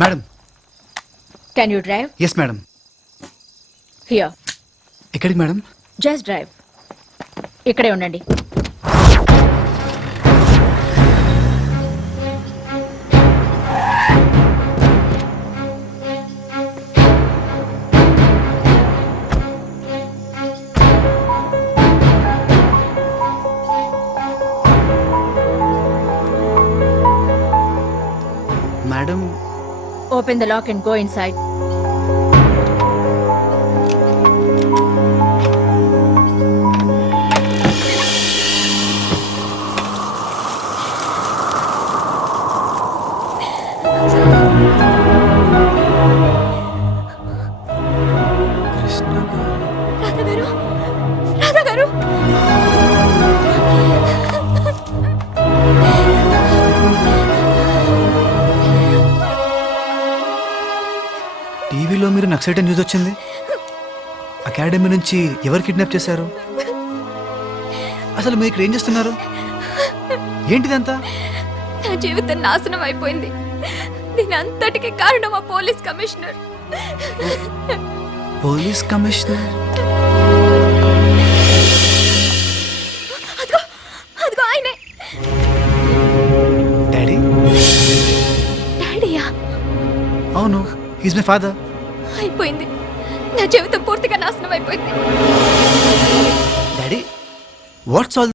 Madam. Can you drive? Yes madam. Here. ఎక్కడికి madam? Just drive. ఇక్కడే ఉండండి. Madam. Open the lock and go inside. Radha garu, టీవీలో మీరు naxalite news వచ్చింది. అకాడమీ నుంచి ఎవరు కిడ్నాప్ చేశారు? అసలు మీరు ఇక్కడ ఏం చేస్తున్నారు? ఏంటిదంతా? నా జీవితం నాశనం అయిపోయింది. దీని అంతటికి కారణం ఆ పోలీస్ కమిషనర్. Police commissioner? అదిగో అదిగో ఆయనే. డాడీ? డాడీయా? అవును, హీస్ మై ఫాదర్. అయిపోయింది. నా జీవితం పూర్తిగా నాశనం అయిపోయింది. Daddy, watts all